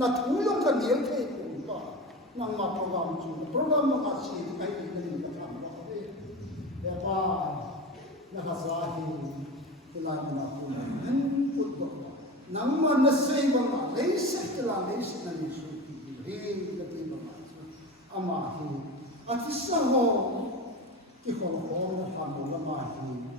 na thulong ka niel kay kung ka nang ma-program makasi kay ikalin ka kang bakit kaya pa nakasahi tulang na tulang nang manasay mga laysa na niso rin kati mga amahi at isa ho ikolong na pamula mahi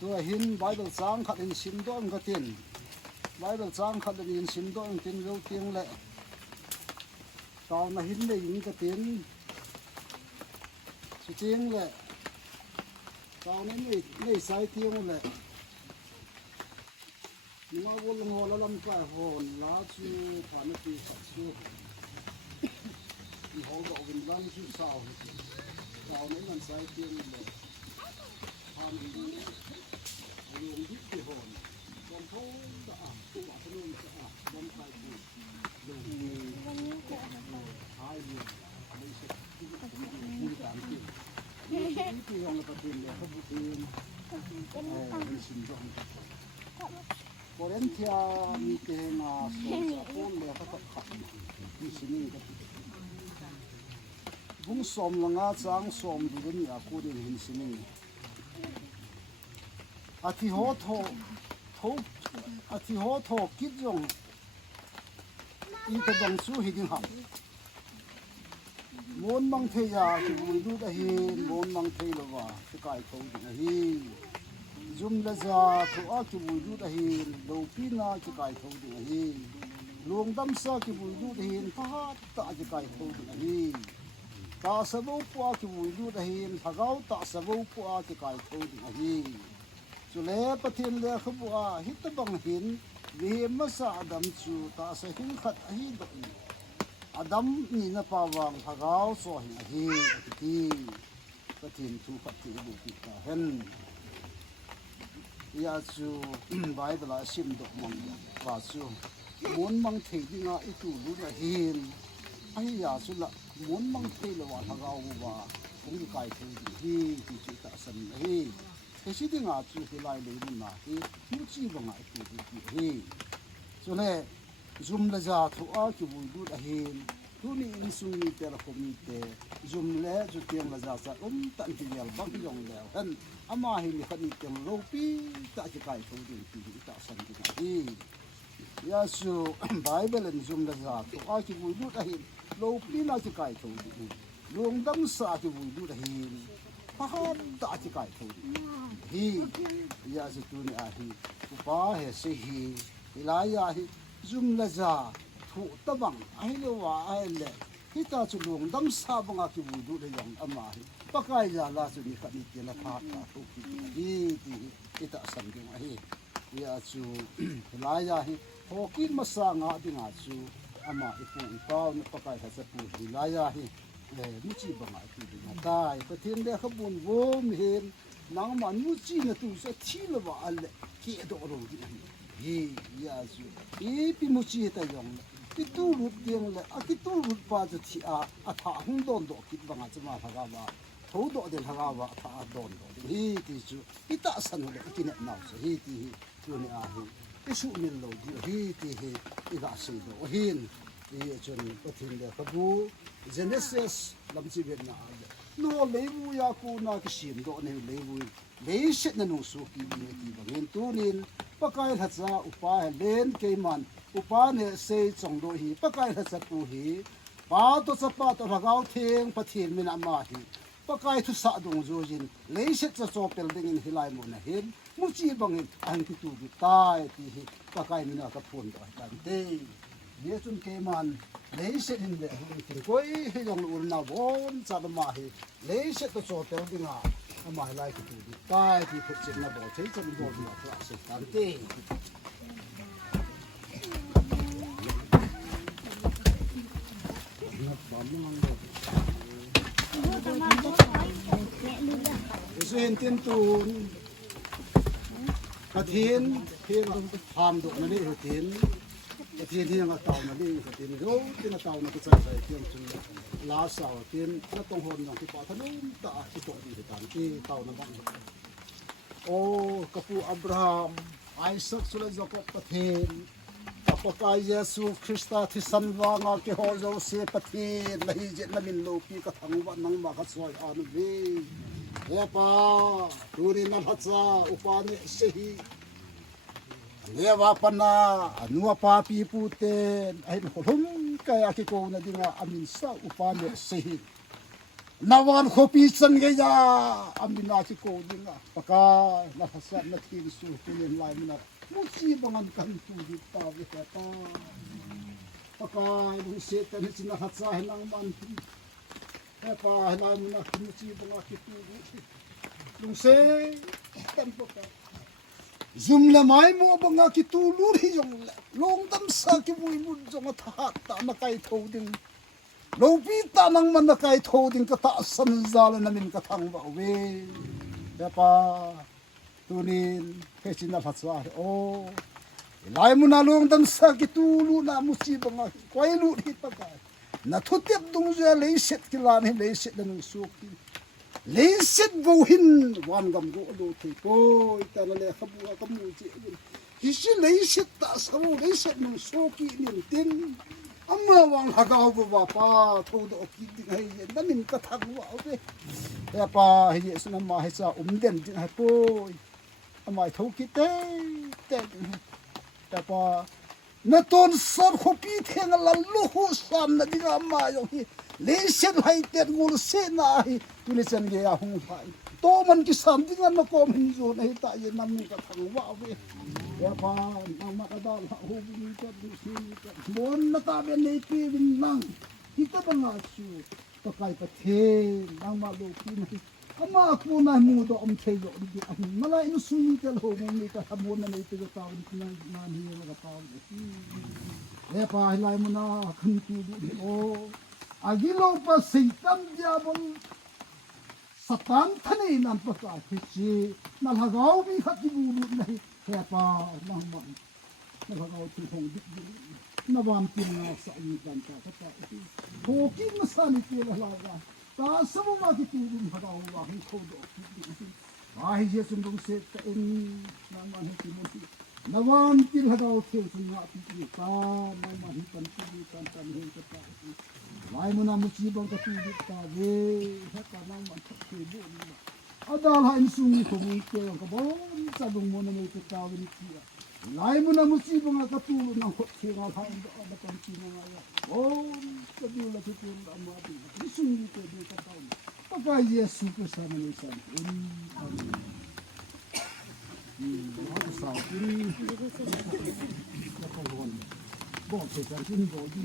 ตัวหินไว้เป็นสางขัดอินสิมด้อนกระตินไว้เป็นสางขัดอินสิมด้อนตินเร็วเตียงแหละตาวนาหินได้ยิงกระตินสุเตียงแหละตาวนั้นไม่ใส่เตียงแหละนัววนงอแล้วลำปลายหอนลาชูผ่านปีสัตว์ชูที่เขาบอกเป็นร้านชูสาวตาวนั้นมันใส่เตียงแหละทำอย่างนี้รวมที่ที่หอนบนท้องสะอาดตัวพนุ่มสะอาดบนไฟบุกลงท้ายบุกไม่ใช่ที่ตามที่ที่ห้องประตูเนี่ยเขาบุกเองเป็นสิ่งที่พอเล่นเที่ยวมีเกณฑ์มาส่งสะพอนเลยเขาก็ขับมีสิ่งนี้ก็ บุ้งสมละงาจางสมดีกันเนี่ยกูดินหินสินี่อาทิโหโทอาทิโหโทคิดยงอีกระดังสู้หิดิงหักมวนมังเทียที่บุญดูดะหินมวนมังเทียละว่าสกายเขาดิงหินจุมละจาทุอาที่บุญดูดะหินโลปีนาสกายเขาดิงหินลวงดำซาที่บุญดูดะหินพาดตาสกายเขาดิงหินตาสะบูปัวที่บุญดูดะหินพะเกาตาสะบูปัวสกายเขาดิงหินจุเลปะเทียนเลขบัวฮิตบังหินวิมัสอดัมจูตาสะหินขัดหิดอีอดัมนี่นะปาวังพะเกาโซหินหิทีปะเทียนทูขัดที่บุกิตาเห็นยาจูไบเบิลชิมดอกมังว่าจูมวนมังเทดิงาอิตูลุนะหินไอ้ยาจูละมวนมังเทละว่าพะเกาว่าคงจะไกลเทดิฮีที่จุตาสันฮีแต่สิ่งที่งาจูที่ไล่เลยนี่นะที่มุจีบังไอ้ตัวที่ส่วนเนี่ยจุ่มละจ้าทุกอาคิบุยดูดเห็นทุนี่อินสุนีเตระคมีเตจุ่มละจุดเตียงละจ้าสักตันที่เดียวบางยองแล้วเห็นอามาเห็นมีคนนี้เตียงโลปีตาจะไกลตัวเดียวที่ตาสันที่นี่ยาสูไบเบิลจุ่มละจ้าทุกอาคิบุยดูดเห็นโลปีน่าจะไกลตัวเดียวลวงดำสาคิบุยดูดเห็นพาดตาจะไกลตัวเดียวฮียาสิตุนี่อาฮีอุปาเหสิฮีอิลายาฮีจุมละจาถูตะบังไอ้เลว่าไอ้เลฮิตาจุลงดังซาบังอาคิบูดูเลยยังอามาฮีปะกายจาลาสุนิขันติละพาตาทุกิฮีที่ฮิตาสังเกตฮียาจูอิลายาฮีโฮกินมาสางาดิงาจูอามาอิปูอิปาวนี่ปะกายทัศปูอิลายาฮีมุจีบังอาคิบูตายปะเทียนเดขบุนโวมเห็นนางมันมุจีนะตูสะทีละว่าอัลเลเกดอโรดิเฮียาจูปีมุจีตะยองปิตูรุดเดียงเลยอากิตูรุดปาจะทีอาถาหงดอนดอกคิดบังอาจมาพะกาว่าโถดอกเดลพะกาว่าถาดอนดอกฮีที่จูอิตาสันเลยกินเนาสฮีที่จูนี่อาฮีอิสุมิลโลดีฮีที่ฮีอิกาซีโดฮีนฮีจนปะทินเดขบูเจเนซิสลำจีเวนาโนเลวูยาคูนาคิชิมโดเนเลวูเลเชตนนุสุกีเนตีบังเงินตูนินปะกายหัดซาอุปาเลนเกมันอุปาเนเซจงโดฮีปะกายหัดซาปูฮีปาตุสปาตุระกาวเทงปะเทียนมินามาฮีปะกายทุสะดงโจจินเลเชตจะโซเปลดิงอินฮิไลมุนะเห็นมุจีบังเงินอันที่ตูดิตายที่ฮีปะกายมินากะพุนดอยกันเตเยจุนเกมันเลเชตอินเดหินโกยเฮยองอุลนาบอนซาดมาฮีเลเชตจะโซเปลดิงาอามาไลที่ตูดิตายที่พุทธินาบอเทจันบอมาพระสุกันเตสุเห็นเตียนตูนกระเทียนเพียงทำดอกนั่นเองกระเทียนที่ยังเต่านั่นเองกระเทียนรู้ที่เต่านั่นก็ใส่เทียนจุลาสาวเทียนแล้วต้องหอนอย่างที่ป่าทะลุตาที่ตกดีต่างที่เต่านั่นบ้างโอ้กปูอับราฮัมไอซักสุเลจกกระเทียนปะกายเยซูคริสต์ที่สันวางอาเกฮอโจเซปะเทียนละฮิเจนมินโลปีกะทังวันนังมาคัสวยอานุบีเฮปาตูรินันฮัตซาอุปาเนเซฮีเนวาปนานัวปาปีปูเตนไอ้หุ่มกายอากิโกนะดิงาอามินซาอุปาเนเซฮีนาวันขปีสันเกยาอามินอากิโกดิงาปะกายนะฮัสซานะทีนสูตุเลนไลมินามุจีบังกันตูดิตาวิเฮปาปะกายลุเซตันสินะฮัตซาเฮนังมันเฮปาเฮลามินามุจีบังอากิตูลุเซตันปะกายซุมละไม้มัวบังอากิตูลูริยงลงตั้มสากิบุยบุญจงทัดตามาไกโทดิงโลปีตานังมันมาไกโทดิงกะตาสันซาลนามินกะทังบ่เวเฮปาตูนินเฮชินาพัสวาโอลายมุนาลงตั้มสากิตูลูนามุจีบังอาควายลูริปะกายนาทุเตียบดงเจเลเซตกิลานเฮเลเซตดงสุกีเลเซตโวหินวันกำโกโดทีโกอิตาเลขบัวกำมูจีฮิชิเลเซตตาสโรเลเซตนงสุกีนินติน amma wang hagaw ba pa to do ki ngai danin ka thak wa be ya pa hi sna ma hi sa den din ha po amai thau ki te ta pa na ton sar khopi theng la lu hu sam na dinga ma yo hi le sen hai te ngul se na hi tu le sen ge ya hung phai to man ki sam dinga na ko min zo nei ta ye nam ni ka thang wa we ya pa nang ma ka dal ha hu ni ta du si ta mon na ta be nei pi win nang hi ta ba nga su ta kai pa the nang ma lo pi ni ama ko na mu do om the yo di an mala inu su ni ta ho mo ni ta ha mon na nei te ta ni na ni la ka pa ya pa lai mo na khun tu di o agilo pa seitan diabol satan thani nam pa ka chi na lagaw bi khati bu nei ya pa nang ma na lagaw tu hong dik na bam tin na sa ni kan ta ta ho ki ma sa ni ke la la ta sa mo ma ki tu bu hagaw wa hi ko do ai je sun dong se ta en na ma ni ki mo ti na bam tin hagaw the sun na ti ta na ma hi kan ti kan ta ni ka ta lai mo na mo chi bang ka tu ta ve ha ka na ma ta ti bu ni adal ha in sung ko mi ke ka bo sa dong mo na me ta ta ni ti lai mo na mo chi bang ka tu na ko thi nga ha da kan ti na ya o ka du la ti tu ma ti ni sung ni ko di ka ta pa pa yesu ko sa na ni sa ha sa ti ka ko bon bo se sa ti bo di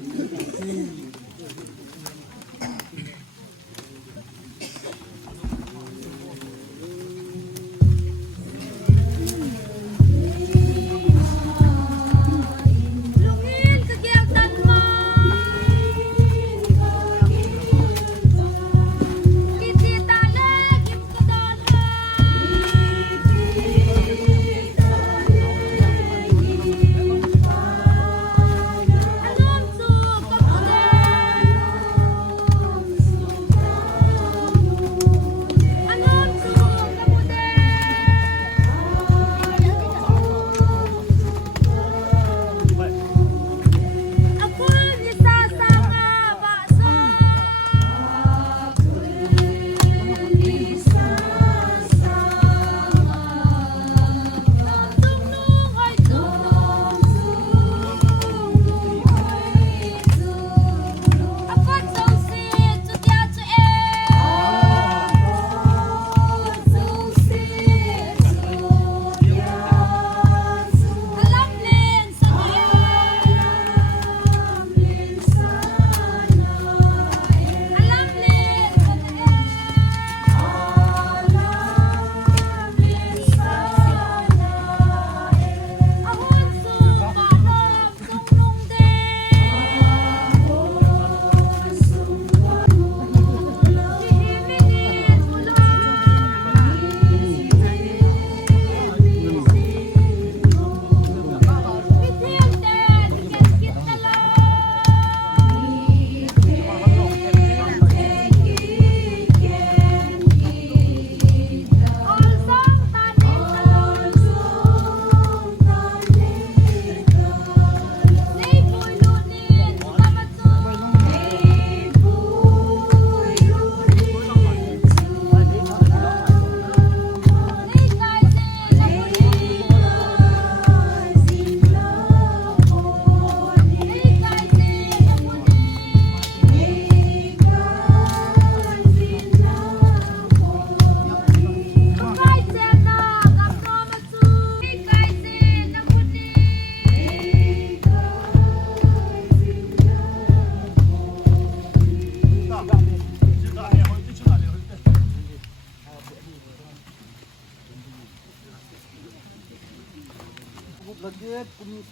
lagi kum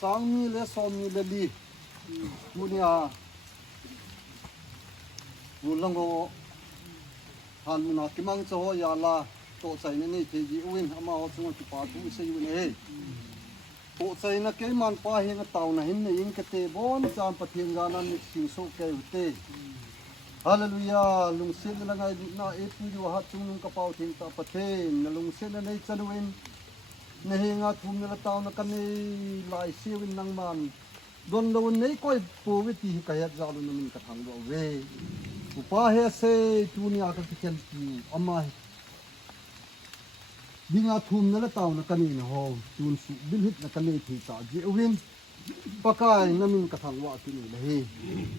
sang mi le som mi le li munia mulango han na kimang cho ya la to sai ne ni te ji uin ama o chung ti pa tu se yu ne to sai na ke man pa he na tau na hin ne in ka te bon cham pathian ga na ni siu so ke te hallelujah lung sin la ngai na e pu yu ha chung nung ka pau thing ta pathen na lung sin na nei chanuin na he nga thum na tau na kan nei lai siu in nang man don lo nei koi pu wi ti ka ya za lu min ka thang lo we upa he se tu ni a ka ken ti ama binga thum na la taw na kanin ho tun su bil hit na kanei thi ta je win pakai namin ka thang wa ti ni le hi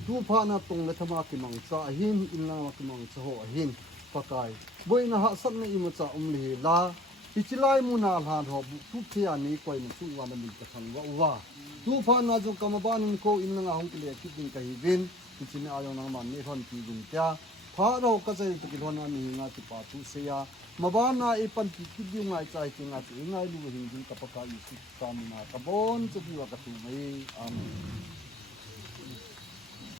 tu pha na tong le thama ki mang cha hin in na ki mang cha ho hin pakai boi na ha sat na imu cha li la ichilai mu na han ho tu thia ni koi na su wa na min ka thang wa tu pha na jo kam ban ko in na hong ki le ki ding ka hi win ichina ayo na man ni hon ti gun kya pha ro ka chai tu ki hona ni nga ti pa tu se ya mabana ipan ki ki di ngai chai ki nga ti ngai lu hin din ka pakai su ka na ka bon chu bi wa ka tu mai amen